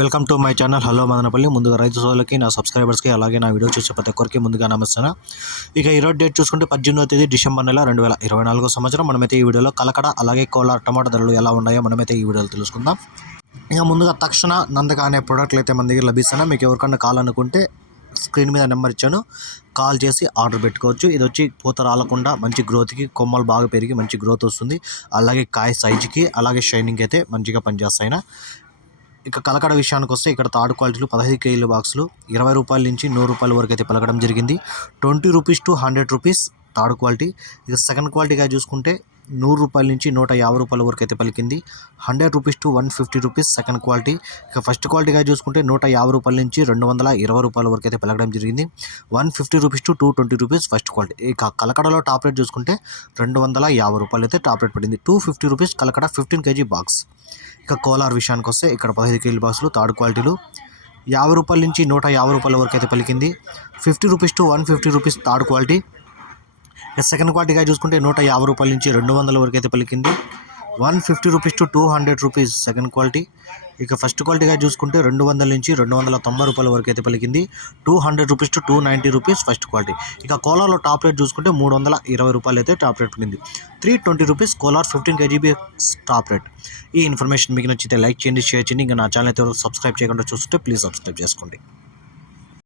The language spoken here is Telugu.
Welcome to my channel. Hello Madanapalle. ముందుగా రైతు సోదరులకి నా సబ్స్క్రైబర్స్కి అలాగే నా వీడియో చూసే ప్రతి ఒక్కరికి ముందుగా నమస్తాను ఇక ఈరోజు డేట్ చూసుకుంటే పద్దెనిమిదో తేదీ డిసెంబర్ నెల రెండు వేల ఇరవై నాలుగో సంవత్సరం. మనమైతే ఈ వీడియోలో కలకడ అలాగే కోలార్ టమాటా ధరలు ఎలా ఉన్నాయో మనమైతే ఈ వీడియోలో తెలుసుకుందాం. ఇక ముందుగా తక్షణ నందక అనే ప్రోడక్ట్లు అయితే మన దగ్గర లభిస్తున్నాయి మీకు ఎవరికన్నా కావాలనుకుంటే స్క్రీన్ మీద నెంబర్ ఇచ్చాను. కాల్ చేసి ఆర్డర్ పెట్టుకోవచ్చు. ఇది వచ్చి పూత రాలకుండా మంచి గ్రోత్కి కొమ్మలు బాగా పెరిగి మంచి గ్రోత్ వస్తుంది. అలాగే కాయ సైజుకి అలాగే షైనింగ్ అయితే మంచిగా పనిచేస్తాయి. ఇక కలకడ విషయానికి వస్తే ఇక్కడ థర్డ్ క్వాలిటీలు పదహైదు కేజీల బాక్సులు ఇరవై రూపాయల నుంచి నూరు రూపాయల వరకు అయితే పలకడం జరిగింది. Twenty rupees to hundred rupees third quality. ఇక సెకండ్ క్వాలిటీగా చూసుకుంటే నూరు రూపాయల నుంచి నూట యాభై రూపాయల వరకు అయితే పలికింది. Hundred rupees to one fifty rupees second quality. ఇక ఫస్ట్ క్వాలిటీగా చూసుకుంటే నూట యాభై రూపాయల నుంచి రెండు వందల ఇరవై రూపాయల వరకు అయితే పలకడం జరిగింది. One fifty rupees to two twenty rupees first quality. ఇక కలకడలో టాప్ రేట్ చూసుకుంటే రెండు వందల యాభై రూపాయలు అయితే టాప్ రేట్ పడింది. Two fifty rupees Kalakada fifteen KG box. ఇక కోలార్ విషయానికి వస్తే ఇక్కడ పదహైదు కేజీల బాక్సులు థర్డ్ క్వాలిటీలు. యాభై రూపాయల నుంచి నూట యాభై రూపాయల వరకు అయితే పలికింది. Fifty rupees to one fifty rupees third quality. ఇక సెకండ్ క్వాలిటీగా చూసుకుంటే నూట యాభై రూపాయల నుంచి రెండు వందల వరకు అయితే పలికింది. One fifty rupees to two hundred rupees second quality. ఇక ఫస్ట్ క్వాలిటీగా చూసుకుంటే రెండు వందల నుంచి రెండు వందల తొంభై రూపాయల వరకు అయితే పలికింది. Two hundred rupees to two ninety rupees first quality ఇక కోలాలో టాప్ రేట్ చూసుకుంటే మూడు వందల ఇరవై రూపాయలు అయితే టాప్ రేట్ పడింది three twenty rupees Kolar fifteen KGB top rate ఈ ఇన్ఫర్మేషన్ మీకు నచ్చితే లైక్ చేయండి షేర్ చేయండి. ఇంకా నా ఛానల్ అయితే సబ్స్క్రైబ్ చేయకుండా చూస్తుంటే ప్లీజ్ సబ్స్క్రైబ్ చేసుకోండి.